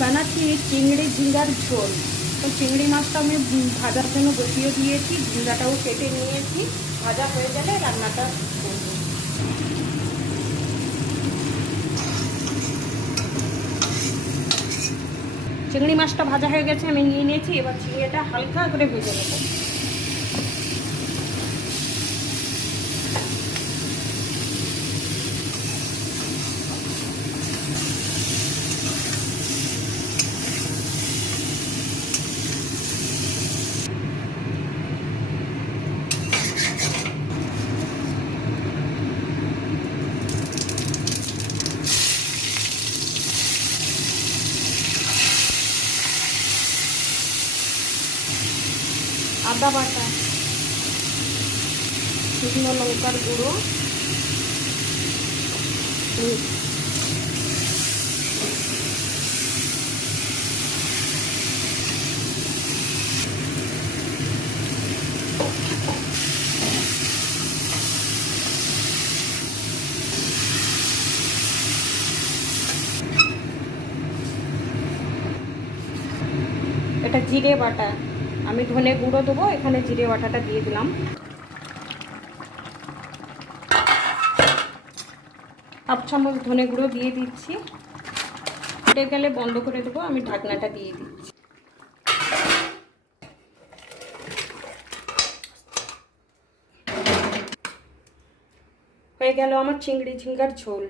বানাচ্ছি চিংড়ি ঝিঙ্গার ঝোল। তো চিংড়ি মাছটা আমি ভাজার জন্য বসিয়ে দিয়েছি, ঝিঙ্গাটাও কেটে নিয়েছি। ভাজা হয়ে গেলে রান্নাটা করব। চিংড়ি মাছটা ভাজা হয়ে গেছে, আমি নিয়ে নিয়েছি। এবার চিংড়িটা হালকা করে ভেজে নেব। আদা বাটা, শুকনো লঙ্কার গুঁড়ো, এটা জিরে বাটা। আমি ধনে গুঁড়ো দেবো, এখানে জিরে বাটাটা দিয়ে দিলাম। হাফ চামচ ধনে গুঁড়ো দিয়ে দিচ্ছি। ফুটে গেলে বন্ধ করে দেবো, আমি ঢাকনাটা দিয়ে দিচ্ছি। হয়ে গেল আমার চিংড়ি ঝিঙ্গার ঝোল।